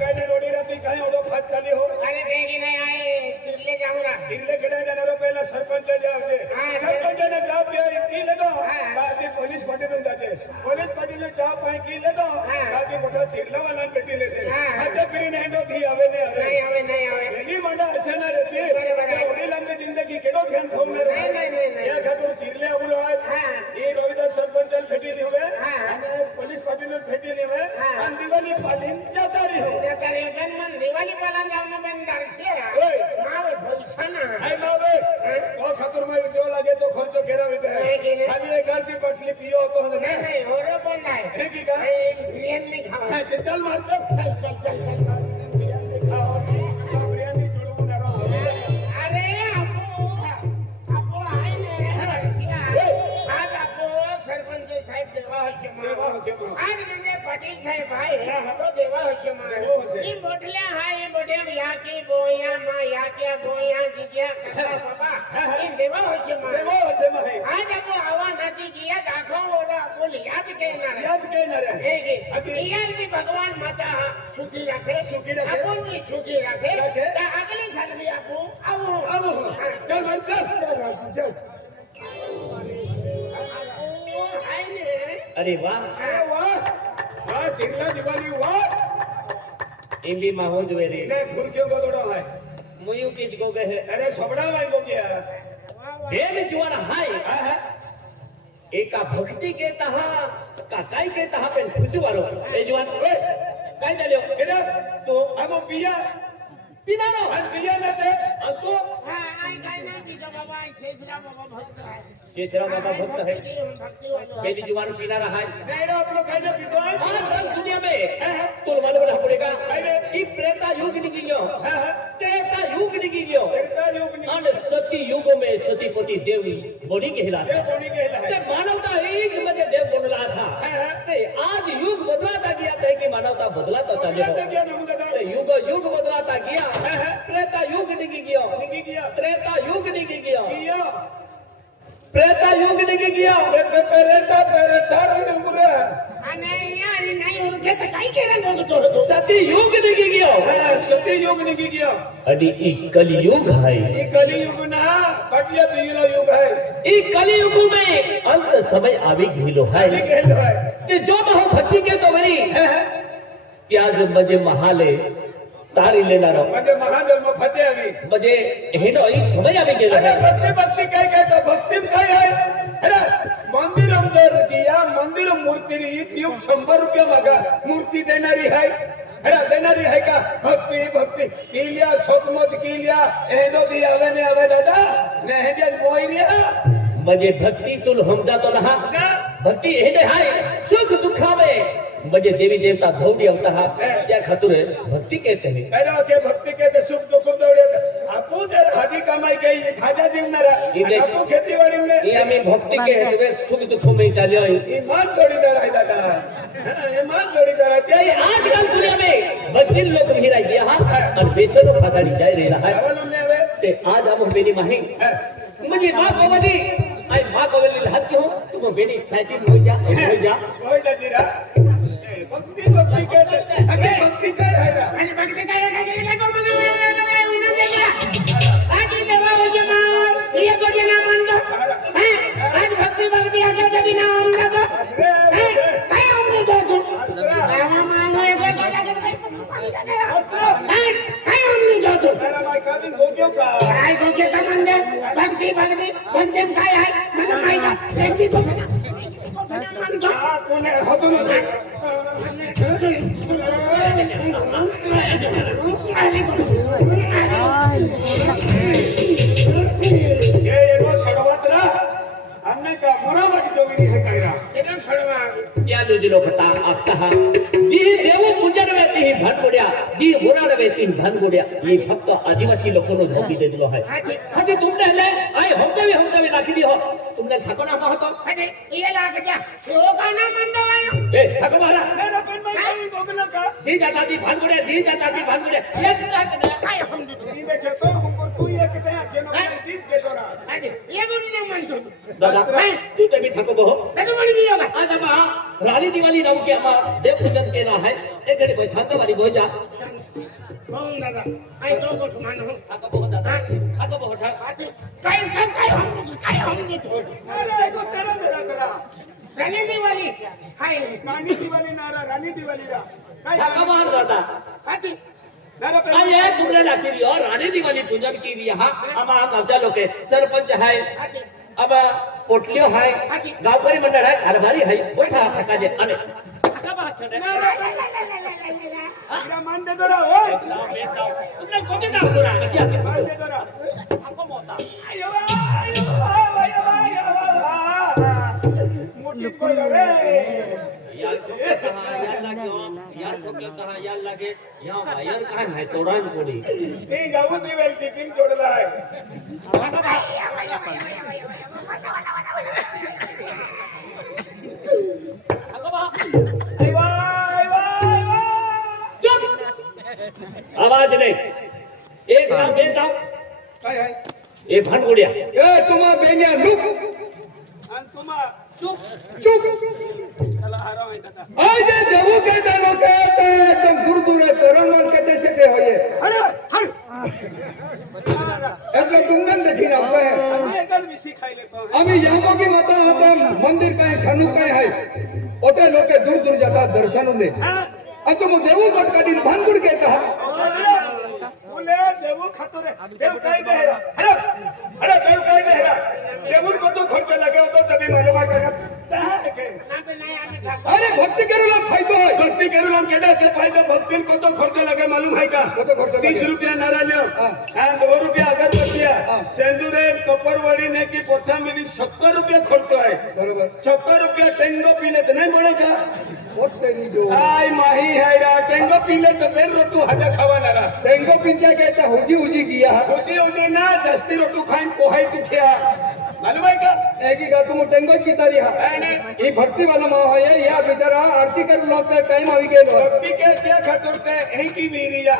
काय नाही रोडी राहते काय एवढं फास्ट चालली हो अरे ते की नाही आहे चिरले जाऊ ना किल्ले कडे जाणार पहिला सरपंच जावते सरपंचाने जॉब की लेतो ते पोलीस पाटील जाते पोलीस पाटील जॉब पाय की लेतो ते मोठा चिरला वाला पेटी लेते अच्छा फिर नहीं तो थी आवे नहीं आवे वेली मंडा असे ना रहते एवढी लांबी जिंदगी केडो ध्यान ठेवणार या खातर चिरले अबुल आहे ही रोहिदास सरपंचाला भेटी निवे आणि पोलीस पाटील भेटी निवे आणि दिवाळी पालीन जाता रे हो पण मन दिवाळी पालन जाऊन पण दर्शे मावे भलसाना हाय मावे तो खातर में जो लागे तो खर्च केरा होते खाली एक घर की बटली पियो तो नहीं होरो पण नाही हे की का बिर्याणी खावा हां ते चल मार चल बिर्याणी खाओ बिर्याणी जुळवून अरे आपो आहे ने आज आपो सरपंच साहेब देवा होचे आज म्हणजे पाटील साहेब आहे तो देवा होचे ही मोठल्या हाय मोठ्या या की बोया मा या क्या बोया जिया कसा बाबा ही देवा होचे आज आपो आव्हानाची जिया दाखव और आपो याद कहणार है याद की भगवान माता सुखी रखे अपन भी सुखी रखे ता अगले साल भी आपो आओ चल मार चल अरे वाह वाह चिल्ला दिवाली वाह इंडी माहो जो रे ने खुरकियों को तोड़ा है मयू पीज को कहे अरे सबड़ा भाई को किया देव शिवाना हाय एका भक्ति के तहा का काय के तहा पे खुशी वालो ए जवान ओए काय झालो केदा तो हम पिया पिलानो आज पिया न ते असो हां आई काय नाही पिता बाबा शेषराव बाबा भक्त आहे शेषराव बाबा भक्त है भक्ति वाला ये जवान पीना रहा है नहीं रे आप लोग कहने पीतो है आज दुनिया में तो मालूम रहा पड़ेगा अरे ई त्रेता युग निकल गयो हां त्रेता युग निकल गयो तेरा योग नहीं और सती युगों में सतीपति देवी बड़ी कहलाता ये बोली के है ते मानवता एक मजे देव बन रहा था ते आज युग बदलाता गया था कि मानवता बदलाता चले तो क्या नाम बता ते युग बदलाता गया त्रेता युग निकल गया निकी किया त्रेता युग निकल गया किया त्रेता युग निकल गया पेरेता युग रे नाही यार नाही उरके तर काय केलं मग तो सती युग निकल गया सती युग निकी किया अडी ई कलयुग है ये कली युग ना पटले पीला युग है ई कलयुग में अंत समय आवे घेलो है लिखे है कि जो बहु भक्ति के तो बनी प्याज मजे महाले तारी लेना रो म्हणजे महाजन्म फते अभी मजे हेनो ई समय आवे गेलो अरे है भक्ति काय तो भक्ति काय है अरे मंदिर जर दिया मंदिर मूर्ति युग 100 रुपये मागा मूर्ति देणारी है अरे देणारी है का भक्ति किलिया सचमुच किलिया एनो दी आवे ने आवे दादा ने हे मोई रिया मजे भक्ति तुल हम जातो नहा भक्ति हेने हाय सुख दुखा में मजे देवी देवता धौड़ी होता है क्या खातिर भक्ति कहते हैं अरे के भक्ति कहते सुख दुख दौड़े आपू जर हाडी कमाई के ये खाजा जीवनारा आपू खेतीवाड़ी में ये हमें भक्ति के हेतु सुख दुखों में चलियो ईमान जोड़ीदार है दादा ईमान जोड़ीदार है ये आजकल दुनिया में भक्ति लोग भी रह गया हां और बेसरो फसाड़ी जाए रहा है ते आज हम मेरी माही मुझे मां गोवली आई मां गोवली हाथ क्यों तुम बेटी साइकिल हो जा जीरा भक्ति कहते अरे भक्ति काय है ना आणि भक्ति काय काय को मग उन्हा गेला आज देवा हो जमा ये को देना बंद आज भक्ति आके जदी ना हम का काय हमने तो देवा मांगो ये काय हमने जातो मेरा माय का दिन हो क्यों का काय को के संबंध भक्ति भक्ति काय आहे मला माहिती भक्ति को कोने होतो ना ये एगो सडवात्रा हमने का मुरावटी जोगिनी है कायरा एकदम सडवा या दुजिलो खता आपता जी देव पूजन वेती ही भानगुड्या जी होणार वेती ही भानगुड्या ये फक्त आदिवासी लोकोनो झोपी दे दिलो है हाती तुमने ले आई हमकवी राखी दी हो तुमने ठकोना मा होतो अरे ये लाग जा वो गाना मंदवायो ए ठको मारा मेरा पेन में कोई गोगला का जी जाता जी भानगुड्या ये जाता काय हम ये देखे तो ऊपर तू एक ते जेनो तीच घेतो रा अरे ये कोणी नाही म्हणतो दादा तू तर मी ठाको बहो त्याचं म्हणे की योगा आज आम्हा राणी दिवाळी नाव की आम्हा देवपूजन केलं आहे एकडे बस शांतवारी भोजा होऊन दादा आई तो गोठ मान हो ठाको बहो दादा ठाको बहो ठाक काय हम देतो अरे ऐको तेरा मेरा तेरा राणी दिवाळी हाय रानी दिवाली नारा रानी दिवाली रा काय ठाको बहो दादा हाती नारा काय आहे तुमने लाखी और राणी दिवाळी पूजन केली हा आम्हा गावच्या लोक सरपंच आहे हाती अब पोटलियो आहे गावकरी मंडळ आहे कारभारी आहे मोठा ठकाजे आणि ठाका बहा तेरा मान दे दरा ओय तुमने कोणते काम करा क्या मान दे दरा ठाको मोता आयो मोठी कोय रे यार लागे यहाँ वायर काय आहे तोडान कोणी ती गाऊ दिवेल टिफिन जोडलाय आई वाय वाय आवाज नाही एक नाव बेन नाव काय आहे ए भानगुड्या ए तुम्हा बेन्या लुक आणि तुम्हा चुप त्याला हराव आहे दादा आज जे देवो के दानो के एकदम दूर दूर है तोरण के देश के होये हर हर એટલે तुमने देखी ना है आम्ही एकाच विषय खायले तो आम्ही यहाँ की माता होता मंदिर काय छानू काय है ओते लोक दूर दूर जाता दर्शन ने अब तुम देवो गट का दिन भानगुड़ कहता है बोले देवू खातो रे देव काय बेहरा अरे अरे देव काय बेहरा देवूर को तो खर्च लगे हो तो तभी मालूम है के नाही आम्ही ठाक अरे भक्ति करेला फायदा है भक्ति करू हम केडा के फायदा भक्ति को तो खर्च लगे मालूम है का कतो खर्च लगे? 30 रुपया नारा लियो हाँ। और 2 रुपया अगरबत्तिया हाँ। सिंदूर कपरवाड़ी ने की पोथा मिली 70 रुपया खर्च है बरोबर 70 रुपया टेंगो पीले तो नहीं पड़ेगा बहुत तेरी जो आई माही है यार टेंगो पीले तो बेर रोटू हजा खावा नारा टेंगो पिंजा कहता हुजी हुजी किया है उजी उजी ना जस्ती रोटू खाइन पोहाई तुठिया मालूम है का एक ही का तुम टेंगो की तारी है है नहीं ये भक्ति वाला माँ है या बेचारा आरती कर लोग का टाइम आवी गेलो भक्ति के क्या खातिर ते यही की वीरी या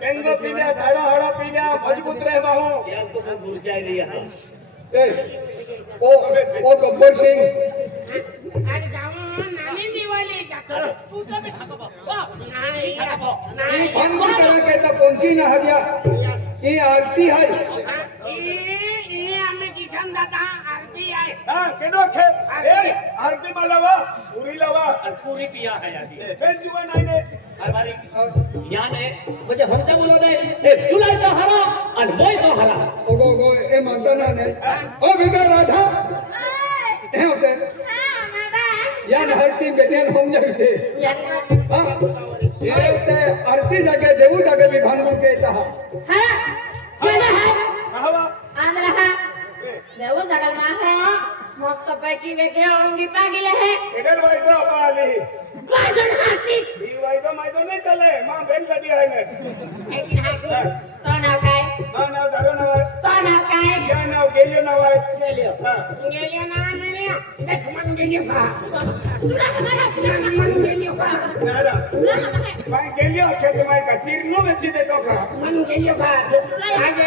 टेंगो पीले हड़ा हड़ा पीले मजबूत रहे बाहू यार तो मैं भूल जाए रही है ए ओ गब्बर सिंह आज गावात नाली दिवाळी जातो तू तर मी ठाको बहो नाही ये भानगुड़ करा कहता पहुंची ना हरिया ये आरती है ये आम्ही किशन दादा आरती आहे हां केडो खे ए आरती में लावा पूरी लावा और पूरी पिया है आदि बेन जुवा नहीं ने हमारी यहाँ ने मुझे हमसे बोलो ने ए चुलाई तो हरा और मोई तो हरा ओगो ओगो ए मानता ना ने ओ बेटा राधा ए होते या हरती बेटियां हम जाई थे हां ये होते आरती जाके देवू जाके भी भानगुड़ कहता है कहवा देऊ सगळ माहा मस्त पैकी वेगळ्या अंगी पागिले है इधर वाइदो अपा आली राजन हाती ही वाइदो माइदो नहीं चले मां बेन लगी है ने एकिन हाती तो नाव काय मां नाव धरो नाव तो नाव काय क्या नाव गेलियो नाव आहे गेलियो हां गेल्या ना म्हणे देख मन गेली बा तुला हमारा मन गेली बा नारा तुला हमारा मां गेलियो के तुम्हारे का चिरनो बेची दे तो का मन गेली बा आज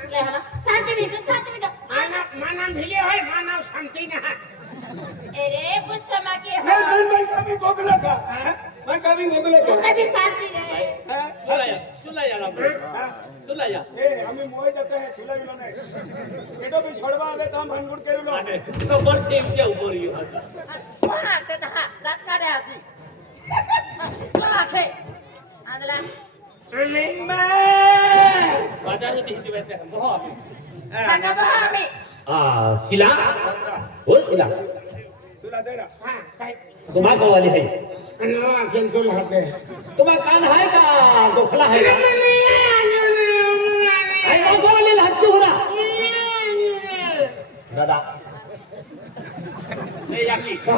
तुला हमारा शांति भी तो माना भिले होय मानव शांती ना अरे कुछ समा के मैं हो दिन भाई साहब गोगलो का मैं कभी गोगलो तू का कभी शांति रहे चुलाया हां चुलाया ए हमें मोए जाते हैं झूला भी नहीं केडो भी छोड़वा आवे तो हम भानगुड़ करू लो तो बर से क्या ऊपर ही है वहां ते हा दात काढे आजी वहां थे आदला मैं बाजारों दिखते वैसे हम बहुत काका बहामी शिला बोल शिला तुला दे रहा हां काय तुम्हा को वाली है अनो जंतुल हाते तुम्हा कान है का गोखला है आई गोखला वाली हाथ क्यों हो रहा दादा ए याकी हो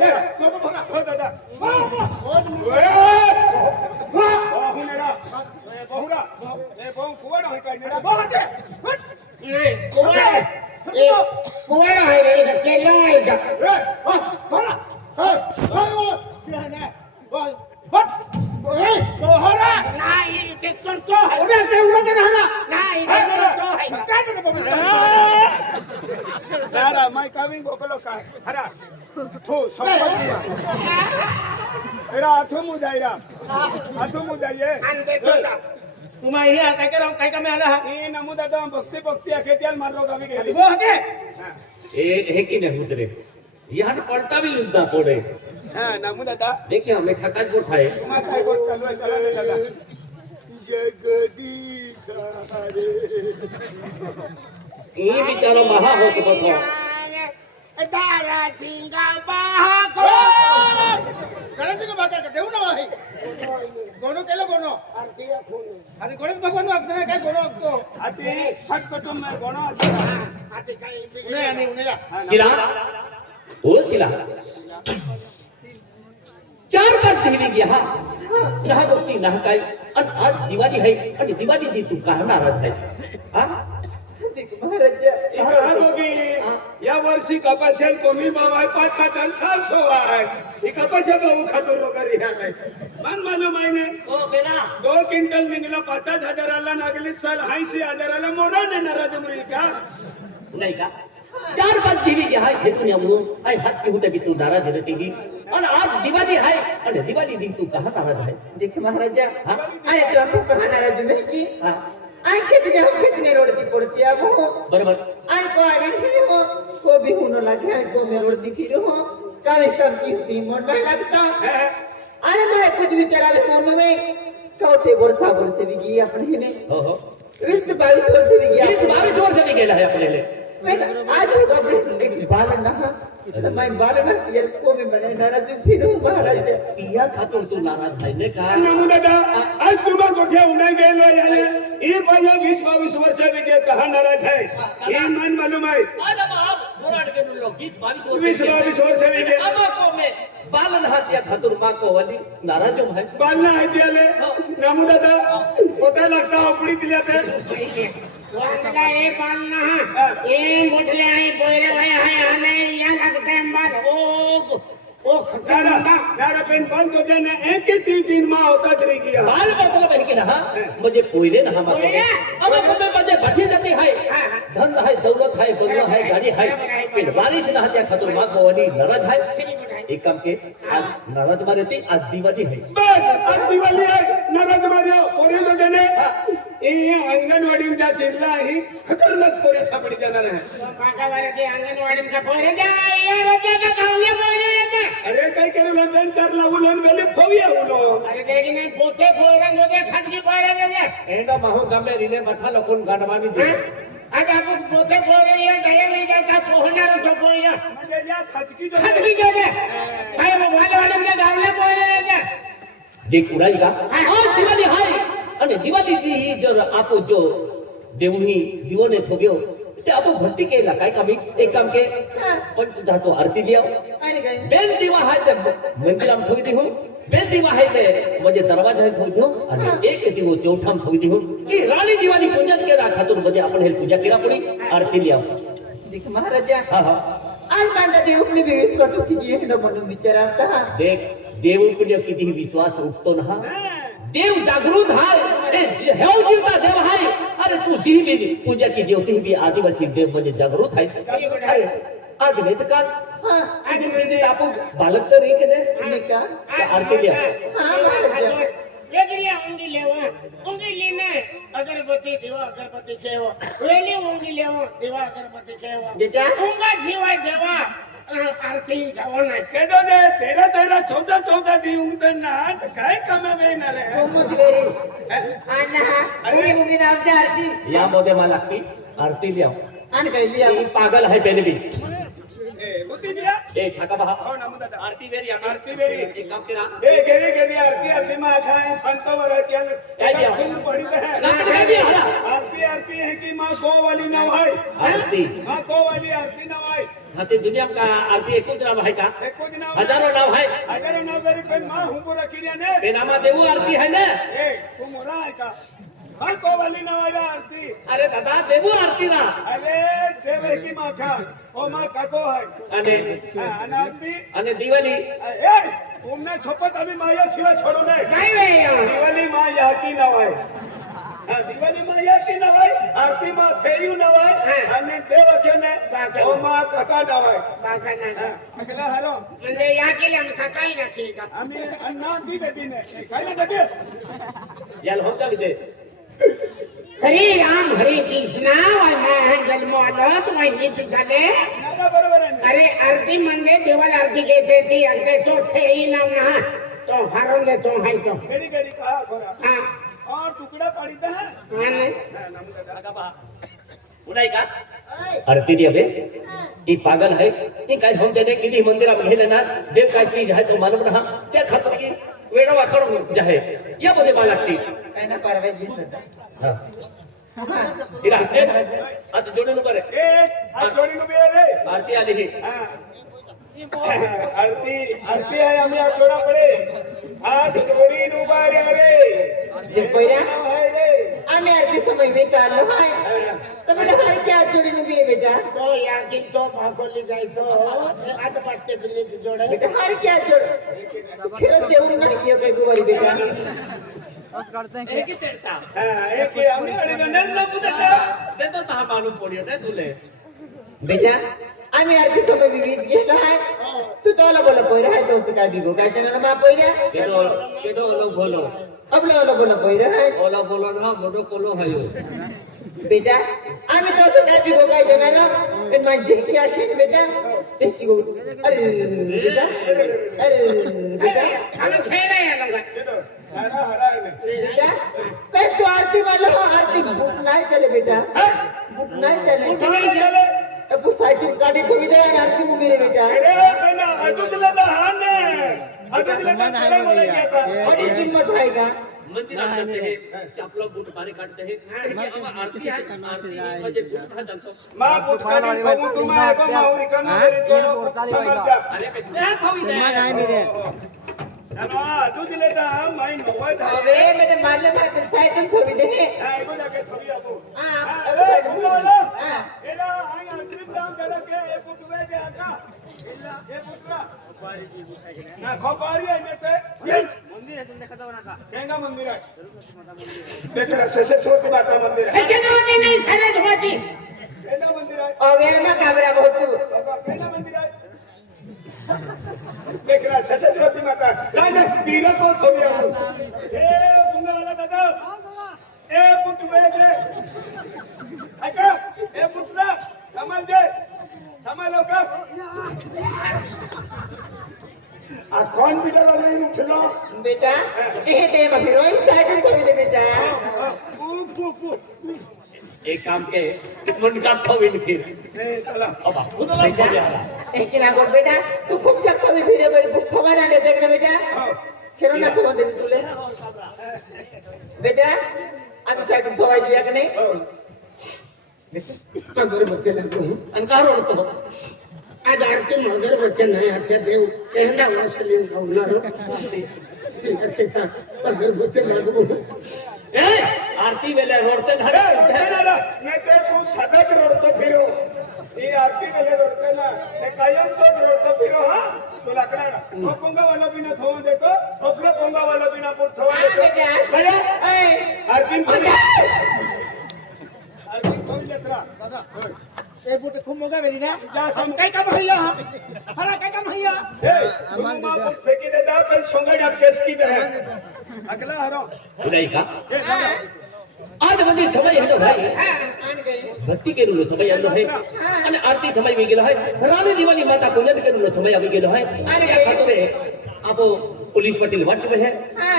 जा हो दादा बहु नेरा बहुरा ए बहु कुवा ना है का नेरा बहुत है नाही कुवाडा आहे रे केला आहे का ए बोला सोहरा नाही ते करतो आहे. ओरे तेवढं का राहणार नाही ते करतो आहे. काय करतो बाबा Nara, mai kami gokolo ka. Hara. Thu, sopat dia. Era athu mu jaira. Athu mu jaiye. आणि ते करता. तुम्हाला हे काय करा काय काम आला हा Ini namu dada bhakti bhakti akhetial marro gavi geli. वो होते हे की नाही उतरे यहाँ पलटा भी लुटता पड़े Ha, namu dada. देखिए हमें ठका जो ठाए Cuma kai bot chalu hai chala le dada. Jagadish Hare. ये बिचारा महा हो तो बताओ दारा चिंगा बाहा को गणेश बाका का देऊ ना आहे गोनो केलो गोनो अरे गणेश भगवान अगने काय गोनो असतो Ati sat kutum mein gono achha. आते काय उन्हे आणि उन्हे शिला ओ शिला 4-5 देवी गया जहाँ गोष्टी नहकाई और आज दिवाली है और दिवाली दी तू कहाँ नाराज है हाँ Ika gogi ya वर्षी कपाशेल कमी बाबा 5,700 आहे. ही कपाशे भाऊ खातो रोकरी आहे. मन मालूम आहे ने ओ बेला 2 क्विंटल निघला 50,000ला नागली साल 80,000ला मोरा नेणार जमरी का नहीं का 4-5 देवी गया है खेतों ने अमरू आई हाथ के होते भी तू नाराज रहती और आज दिवाली है और दिवाली दिन तू कहाँ नाराज है देखिए महाराजा हाँ? अरे तो आपको कहा नाराज में कि हाँ आंखें तो जाओ कितने रोडती पड़ती है वो बराबर अरे को आगे नहीं हो को भी होने लगे है को मैं रोड दिखी रहो कभी कब की भी मन नहीं लगता अरे मैं कुछ भी तेरा भी मन में चौथे वर्षा वर्ष भी गई अपने ने हो 20-22 वर्ष भी गया 22 वर्ष भी गेला है अपने ले मैं आज भी अपने एक बाल ना तो मैं बाल ना यार को भी बने नाराज फिर हूँ महाराजा पिया खातर तू नाराज है ने कहा नामू दादा आज तुम्हा कुठे उन्हे गेलो याने ही पहिले 20-22 वर्ष बिगे कहा नाराज है ही मन मालूम आहे आज अब आप बोराड के लोग 20-22 वर्ष 20-22 वर्ष बिगे अब को में बालन हाथिया खातर मां को वाली नाराज है बालना आहे त्याले नामू दादा होता लागता अपडी दिल्या ते वांगला ए पालना ए मोठले आहे पोयरे भाई आहे आने या लागते अंबाल ओ नारा खतरा नारा पेन बंद हो जाने एक ही 3 दिन मां होता जरी गया बाल मतलब है कि ना मुझे पहिले ना हम पहिले? अब तुम्हें मुझे बैठी जाती है धन है दौलत है बंगला है गाड़ी है फिर बारिश ना हाथिया खातर मां को वाली नाराज है एक काम के आज नाराज मारे थी आज दिवाली है बस आज दिवाळी आहे नाराज मार्यो पोरे तो जने ए अंगणवाडी मध्ये जिल्हा ही खतरनाक पोरे सापडी जाणार आहे काका वाले के अंगनवाड़ी का पोरे जा या रोजा का गावले पोरे जा अरे काय केलं ना 2-4 लागून वेले फविया उलो अरे देखी नहीं पोते पोरे जो दे खाजगी पोरे जा एंडो महू गमे रिने बठा लोकोन गाडवानी दे आज आप पोते पोरे या दया नहीं जाता पोहणार तो पोया म्हणजे या खाजगी खाजगी जा दे काय वाले के गावले पोरे जा देख उड़ाई का आज दिवाली है અને દિવાળી થી જો આપો જો દેવની જીવને થોગ્યો તે આપો ભક્તિ કેલા કાઈ કામ એક કામ કે પંચ ધાતો આરતી लिया अरे गए બેન દીવા હાય તે મંદિરામ થોઈ દી હું બેન દીવા હાય તે મજે દરવાજા હે થોઈ દો અને એક દીવો ચૌઠામ થોઈ दी હું કે રાણી દિવાળી પૂજન કે રાખા તો મજે આપણ હે પૂજા केला पड़ी आरती लिया देखिए महाराजा हां हां आज मानता देव अपने भी विश्वास उठी जी है मन विचार आता है देख देव पुण्य किती विश्वास उठतो ना देव जागृत है हेव जीवता देव है अरे तू जी भी पूजा की देवती भी आदिवासी देव म्हणजे जागृत है अरे आज वेद काल हाँ आज वेद आपो बालक तर एक ने निका आरती लिया हाँ महाराजा लेकरिया उंगी लेवा उंगी लेने अगरबत्ती देवा अगरबत्ती केवा वेली उंगी लेवा देवा अगरबत्ती केवा बेटा उंगा जीवा देवा आरती जावो नाही केडो दे 13-14 दी उंगत ना काय कामे वेणार आहे मुझे अन्ना उगी उगी नाम से आरती या मोदे मला लागती आरती लिया अन कह लिया ये पागल है पहले भी ए होती दिया ए ठाका बहा हो नामू दादा आरती वेरी आरती वेरी एक काम करा ए गेली आरती में खाए संतो वर त्याल काय दिया? पड़ी है ना काय दिया हला आरती है कि मां को वाली नाव है आरती मां को वाली आरती नाव है हाते दुनिया का आरती एकूच नाम है का एकूच नाव हजारों नाम है हजारों नाव जरी पण मां हुंबो रखिल्या ने बेनामा देऊ आरती है ना ए तू मोरा है का मां को वाली नाव है आरती अरे दादा देऊ आरती ना अरे देवे की मां खा ओ मां काको है અને अनारती અને દિવાળી ए तुमने शपथ आम्ही माझ्याशिवाय सोडू नये काय वेळ दिवाळी मा याकी नाव आहे हा, दिवाळी मा याकी नाव आहे आरती मा थेयू नाव आहे आणि देवचने ओमा काका नाव आहे बाका हा, ना अगला हरो म्हणजे या केल्या मग काही नक्की का आम्ही अण्णा ती देतीने काय ना देते याला होता विजय हरे राम हरे कृष्णा वाय जन्म आलो तुम्ही नीट झाले नाका बरोबर आहे ना? अरे आरती म्हणजे देवाला आरती घेते ती आणि तो थेई नाव ना तो हरवून देतो हाय तो गडी गडी कहा खोरा हा और टुकड़ा पाडित है हा नाही उन्हाई का अरे तिरी अबे ही पागल है ये काय हम जने किती मंदिरात गेले ना देव काय चीज है तो मालूम रहा त्या खातर की वेडा वाकड जाहे या बोले मला लागती काय ना पार्वती हां तिला आता जोडू नको रे एक हात जोडीनं उभी आहे रे भारती आली ही हा. आरती आरती आहे आम्ही हात जोडा पडे हात जोडीनं उभा रे रे जे पहिल्या नाव आहे रे आम्ही आरती समय में चाललो हाय तर मला हर क्या जोडी नुबी रे बेटा तो या की तो भागवली जायचो आता पाठते बिल्ली जोडे बेटा हर क्या जोड खेळत देऊन नाही कियो काय गुवारी बेटा हा एक आम्ही आणि नंदन पुतता देतो तर हा मालूम पडियो रे तुले बेटा आम्ही आरती समय विविध गेलो हाय तू तोला बोला पहिरा हाय दोस्त काय बिगो काय त्यानं मा पहिरा केडो केडो लो बोलो आपला ओला बोला पहिरा हाय ओला बोलो ना मोडो कोलो हायो बेटा आम्ही दोस्त काय बिगो काय त्यानं पण माझी की अशी बेटा ते की गो अरे बेटा अरे बेटा आम्ही खेळ आहे या लोका केलो हरा हरा रे बेटा काय तू आरती मला आरती भूक नाही चले बेटा भूक नाही चले काय झाले तू सायकल गाडी ठेवी दे आणि आरती मुंबई रे बेटा अरे पण अजूजला तर हान अजूजला तर खरं बोलायचं आता बड़ी किंमत आहे का मंदिरात जाते हे चापला बूट बारी काढते हे आम्हा आरती आहे आरती म्हणजे बूट हा जातो मा पुतकाली खमू तुम्हा एको माऊरी कनवरी तो समर्चा अरे बेटा खावी दे ना अजूजले तर माई नवत अबे आहे मेरे मारले भाई सायकल ठेवी दे हा एको जाके थवी आपो हां अरे बोलो हां एला आई अंतिम दाम त्याला के ए पुतवे जे आका ए पुतरा ना खपारी आहे ने ते मंदिर आहे तुमने खताव नका केंगा मंदिर आहे देख रे सरस्वती माता मंदिर आहे सचेतवती नाही सरस्वती केंगा मंदिर आहे अबे मा काबरा बहुत केंगा मंदिर आहे देख रहा सरस्वती माता राजा पीरा को सोवी आओ ए पुंगा वाला दादा ए पुतवे जे ऐका ए पुतला समझ लोक आ कौन पीटर वाला इन उठलो बेटा ये दे मा फिरोई सायकल ठेवी दे बेटा उफ उफ उफ एक काम के मुंडका थवीन फिर ए चला अबा खुदला खोल्या एक ना बोल बेटा तू खूप जास्त कमी फिरे बड़ी भूख खवा ना दे देख ना बेटा खेरो ना खवा दे तुले बेटा आम्ही सायकल खवाई दिया का नाही तो घर बच्चे लागू अनकार होतो आज आरती मगर बच्चे नाही आता देव कहना वासली होणार ठीक आहे का पगर बच्चे लागू ए आरती वेले रोडते अरे धरे ना नाही ते तू सतत रडतो फिरो ही आरती वेले रडते ना ते कायम तो रडतो फिरो हा तो लागणार हो पोंगा वाला बिना थोवा देतो आपला पोंगा वाला बिना पोट थोवा देतो बरे आरती आरती थोवी लेत्रा दादा ए बुटे खूप मोगा वेली ना जा थांब काय काम हैया हला काय काम हैया ए तुम मा पोट फेकी देता पण सोंगा डाब केस की दे अगला हरो तुलाई का ए दादा आज मध्ये समय हेलो भाई आण गई भक्ती केलेलो समय आलो आहे आणि आरती समय वी गेलो आहे राणी दिवाळी माता पूजन केलेलो समय आवी गेलो आहे आणि खातोरे आपो पोलीस पाटील वाटते आहे हां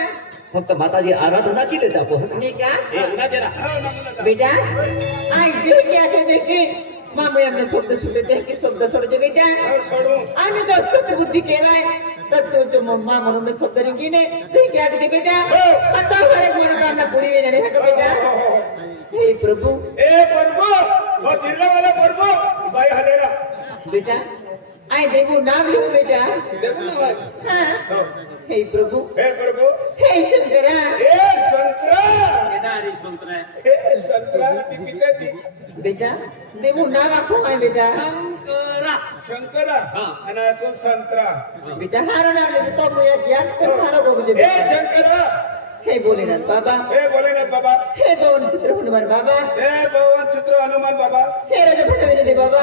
फक्त माताजी आराधनाची देत आपो नहीं क्या ए उना जरा बेटा आई जो क्या थे देखी मामू हमने शब्द सुटे थे कि शब्द सोड दे बेटा छोड़ू आम्ही दोस्त बुद्धी केलाय तर तो जो मम्मा म्हणून मी शब्द रिंगी ने ते क्या थे बेटा आता हर एक मनोकामना पूरी होने है का बेटा हे प्रभु ए प्रभु वो जिल्ला वाला प्रभु भाई हलेरा बेटा आई देखो नाम लिखो बेटा देखो ना भाई हाँ हे प्रभु हे प्रभु हे शंकरा ए संतरा केदारी संतरा है हे संत्रा ती पिते ती बेटा देवून नाव आखो आहे बेटा शंकरा शंकरा हा. आणि तो संत्रा बेटा हारो नाव ले तो मुया ज्ञान पण हारो बघू दे हे बेटा शंकरा हे भोलेनाथ बाबा हे भोलेनाथ बाबा हे पवन चित्र हनुमान बाबा हे भगवान चित्र हनुमान बाबा हे राजा भटविने दे बाबा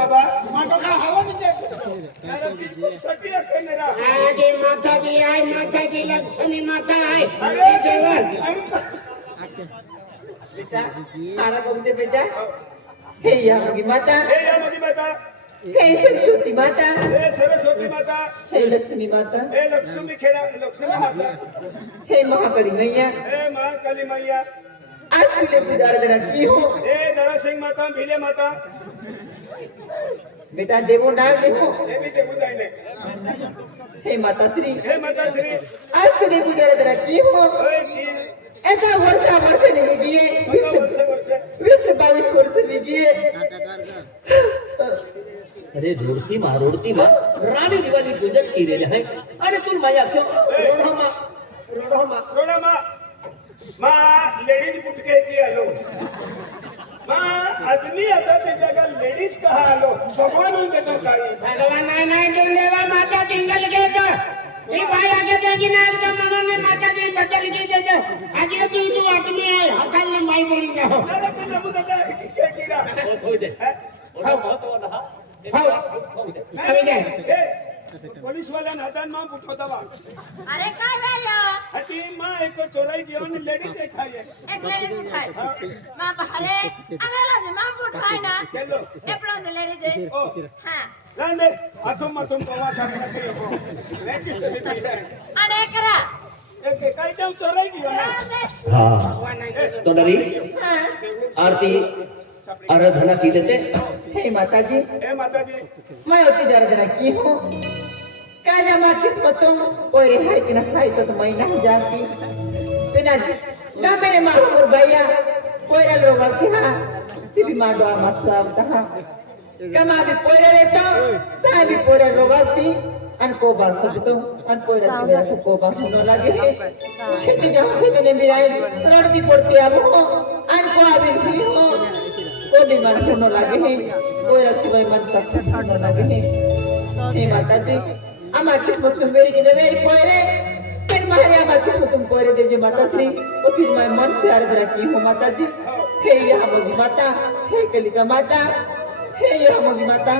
बाबा माता हवन सखी अखे मेरा आगे माता जी आय माता जी लक्ष्मी माता आय अरे देवन बेटा हारो बघू दे बेटा हे या मगी माता हे या मगी माता हे सरस्वती माता हे सरस्वती माता हे लक्ष्मी माता हे लक्ष्मी खेळा लक्ष्मी माता हे महाकाली मैया हे महाकाली मैया आज तुले पुजार जरा की हो हे दरा सिंह माता भीले माता बेटा देवो नाव ले हो हे भी देखू जाइले हे माता श्री हे माता श्री आज तुले पुजार जरा की हो ओए की ऐसा वर्ष नहीं दिए वर्ष वर्ष 22 वर्ष लीजिए अरे रोडती मा राणी दिवाळी पूजन केलेले आहे आणि तू माझ्या क्यों रोडमा रोडा मा लेडीज पुटके की आलो मा आदमी आता ते जगा लेडीज कहा आलो भगवान होऊन देतो काही भगवान नाही देवा माता टिंगल घेत ती बाई आगे त्याची नाही का म्हणून माता जी बदल की देतो आगे तू आदमी आहे हकाल माई बोली जा हो नारा पण नमू दादा की किरा होय दे हा? महत्वाचा हा खाऊ दे हे पोलीस वाल्यान हातान मा उठवता बा अरे काय वेळ्या हाती मा एक चोराई घेऊन लेडीज एक खाये एक लेडी उठाय मा बहारे आला जे मा उठाय ना केलो एपलो जे लेडी जे ओ हां नांदे अथुम कवा छापला ते हो लेडीज ते पहिले आणि करा एक काही जाऊ चोराई घेऊन हा तो नवी हाँ आरती आराधना की देते हे माता जी हे माताजी मैं होती जरा की हूँ क्या जमा किस्मतों और रिहाई की नसाई तो मैं नहीं जाती बिना ना मेरे माहूर भैया कोई लोग की हाँ सिर्फ माँ डोआ मसाब तहाँ कमा भी पोरे रहता ता भी पोरे लोग की अनको बात सकतो अनको रसी मेरा को बात होने लगे है खेती जहाँ खेती ने मिलाई रोटी पड़ती अब हो अनको अभी भी हो को भी मन होने लगे है कोई रसी भाई मन तक होने लगे है हे माता जी अमा किस्मत तुम मेरी जिन्हें मेरी पोरे फिर मारे अमा किस्मत तुम पोरे दे जो माता श्री और फिर मैं मन से आराधना रखी हूँ माता जी हे यहाँ मोगी माता हे कलिका माता हे यहाँ मोगी माता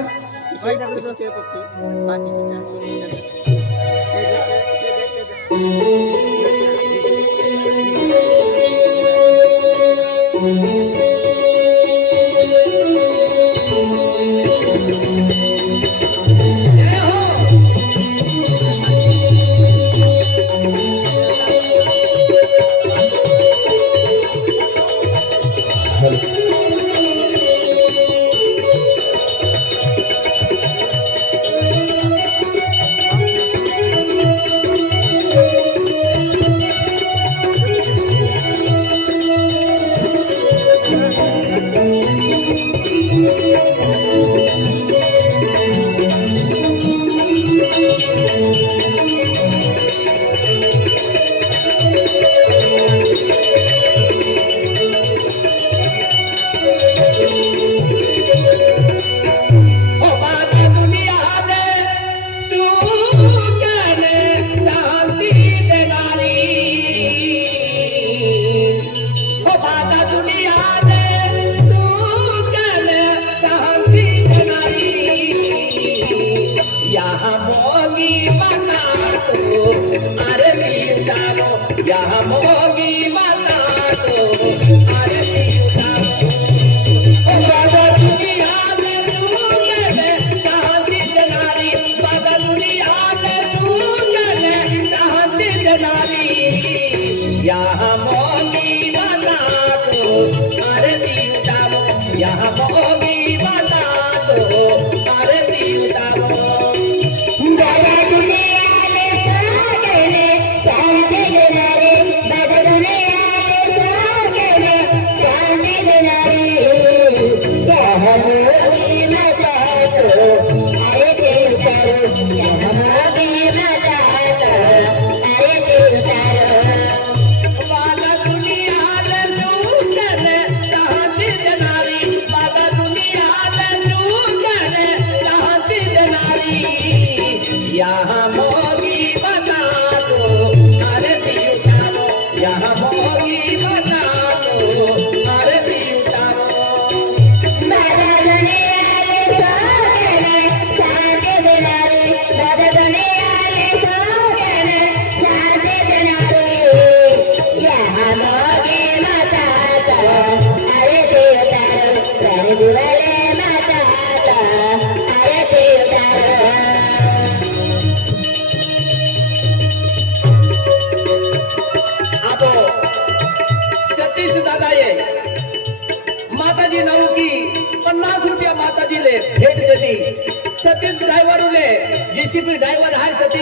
बाला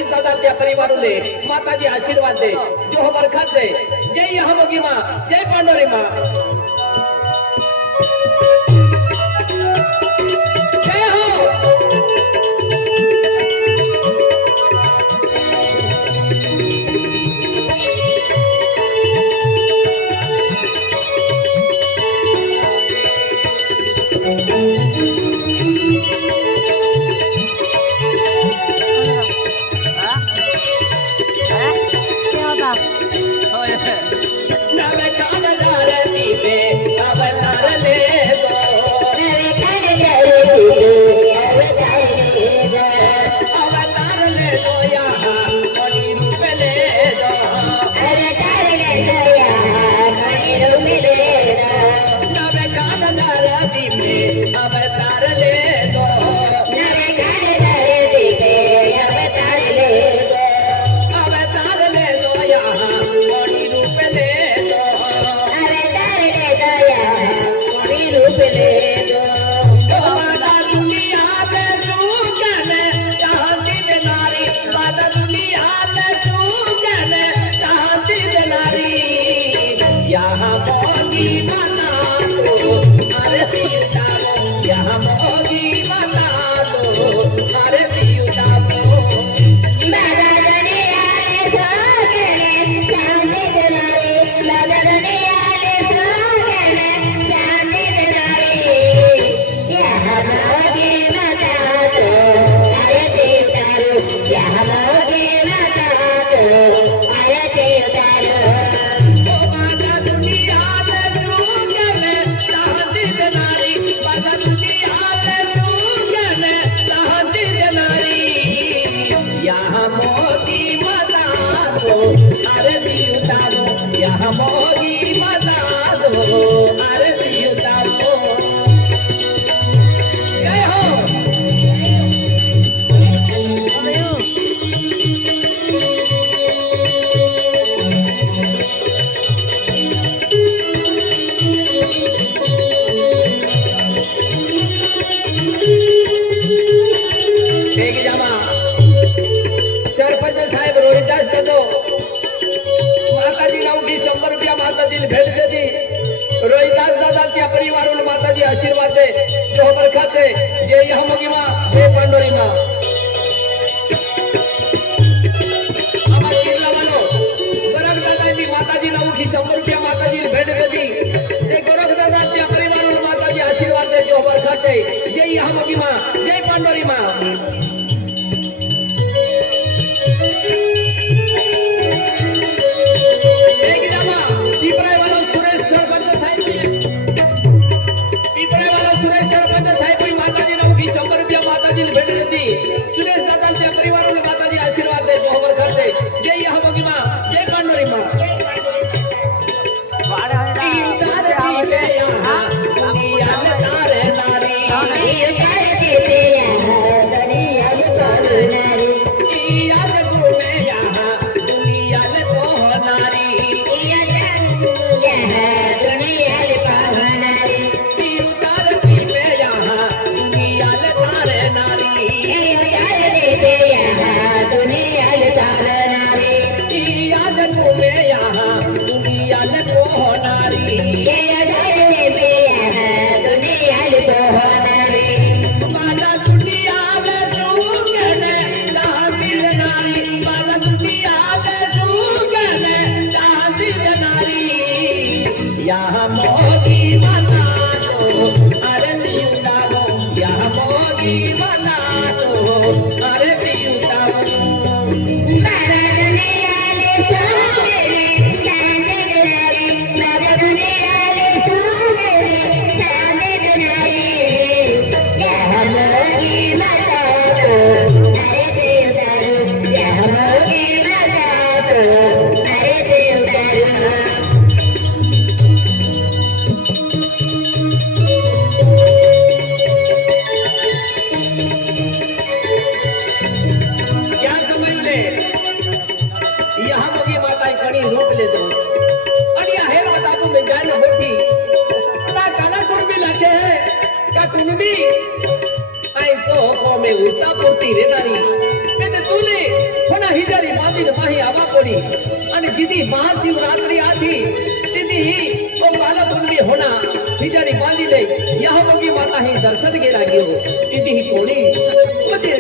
अजीत दादा त्या परिवारोले माताजी आशीर्वाद दे जो बरकत दे जय यहोगी मां जय पांडोरी मां जय हो नवे कानदार दीपे अवतार ले दो अवतार ले दो यहाँ मणि रूप ले दो नवे कानदार दीपे अवतार ले दो अवतार ले दो यहाँ मणि रूप ले दो माता दुनिया ले सूजन चाहती दे नारी माता दुनिया ले सूजन चाहती दे नारी यहाँ मोगी बना दो अरे सीताओ यहाँ मोगी बना दो अरे सीताओ माता दुनिया ले सूजन चाहती दे नारी माता दुनिया ले सूजन चाहती दे नारी यहाँ मोगी बना दो अरे सीताओ यहाँ मोगी बना दो अरे सीताओ जय हो एक जमा सरपंच साहेब रोहिदास दो माताजी नवकी 100 रुपया माताजी भेट देती रोहिदास दादा त्या परिवारों माताजी आशीर्वाद दे जो बरकत दे जय यहोगी मां जय पांडोरी मां आम्हा किरला वालो गोरख दादाची माताजी नवकी 100 रुपया माताजी भेट देती ते गोरख दादा त्या परिवारों माताजी आशीर्वाद दे जो बरकत दे जय यहोगी मां जय पांडोरी मां एक जमा पिपराय वाला सुरेश सरपंच साहेब पिपराय वाला सुरेश सरपंच साहेब की माताजी नवकी 100 रुपया माताजी भेट देती सुरेश दादाच्या परिवाराला माताजी आशीर्वाद दे जो बरकत दे जय यहोगी मां जय पांडोरी मां दुनिया में तारे नारी यहाँ मोगी बना दो अरे दियुताओ यहाँ मोगी बना दो अरे दियुताओ कुणबी ऐको को में उल्टा पोटी रे नारी ने तुले पुन्हा हिजारी मांदी माही आवा पडी आणि जिदी महाशिवरात्री आधी तिदी ही ओ बाला तुम्ही होना हिजारी मांदी दे यह मगी माता ही दर्शन गेला गेलो तिदी ही कोणी म्हणजे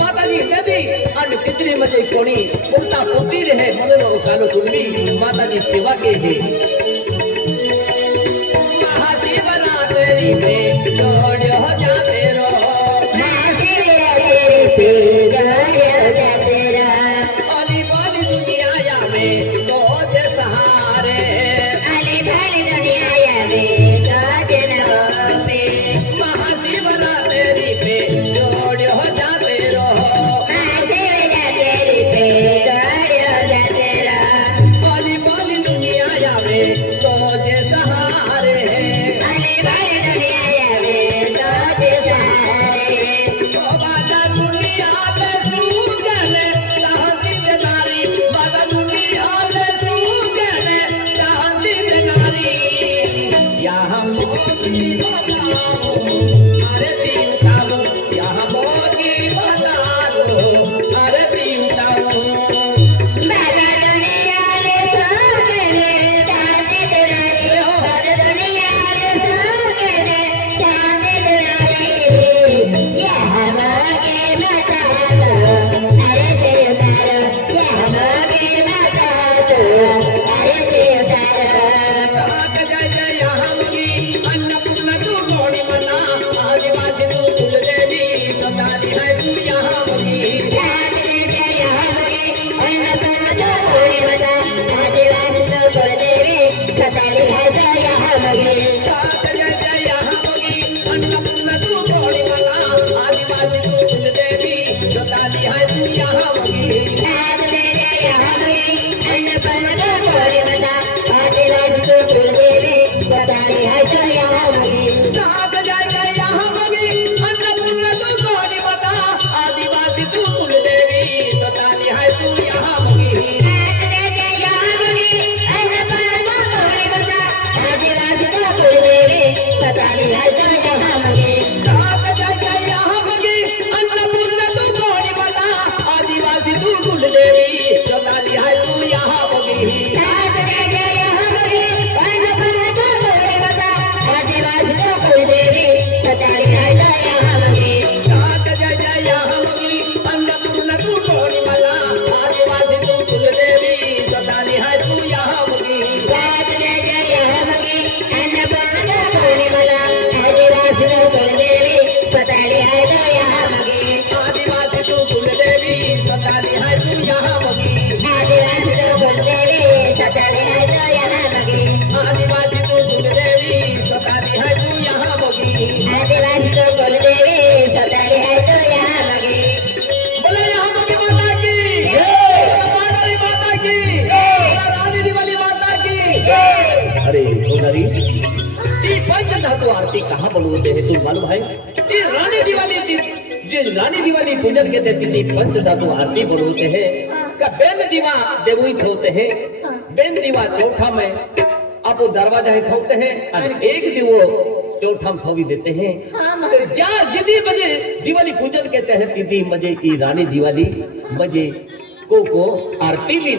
माताजी नदी आणि तिसरी म्हणजे कोणी पुरता पुती रहे म्हणून कालो तुम्ही माताजी सेवा के हे महाशिवरात्री में जोड़ो जाते रो अली बाली दुनिया में तो जे सहारे महाशिवरात्री पे जोड़ो जाते रो अली बाली दुनिया में तो जे सहारे बाबा दुनिया ले सुगले शांति देनारी बाबा दुनिया ले सुगले शांति देनारी यहाँ मोगी बनाओ आरती उठाओ यहाँ मोगी बनाओ आरती उठाओ साथ जय जय यहाँ मोगी अन्नपूर्णा तू गोड़ी बना आदिवासी तू कुलदेवी बताली है तू यहाँ मोगी साथ जय जय यहाँ मोगी अन्नपूर्णा तू गोड़ी बना आदिवासी तू कुलदेवी बताली है तू यहाँ मोगी साथ जय जय यहाँ मोगी अन्नपूर्णा तू गोड़ी बता आदिवासी तू कुलदेवी बताली है तू यहाँ मोगी साथ जय जय यहाँ मोगी अन्नपूर्णा तू गोड़ी बता आदिवासी तू कुलदेवी बताली है तू यहाँ मोगी साथ जय जय यहाँ मोगी अन्नपूर्णा तू गोड़ी बता आदिवासी तू कुलदेवी बताली है तू यहाँ मोगी आदिवासी तू कुलदेवी बताली है तू यहाँ मोगी आदिवासी तू कुलदेवी बताली है तू यहाँ मोगी बोले यहाँ मोगी माता की मातारी माता की रानी दिवाली माता की अरे सुंदरी ये पंच धातु आरती कहाँ बोलते हैं तुम मालूम है ये रानी दिवाली जे रानी दिवाली पूजन के देती पंच धातु आरती बोलते हैं का बेन दीवा देवुई खोते हैं बेन दीवा चौथा में आप दरवाजा ही खोते हैं और एक दिवो चौथा में खोवी देते हैं जा जिदी बजे दिवाली पूजन के तहत दीदी मजे की रानी दिवाली मजे को आरती भी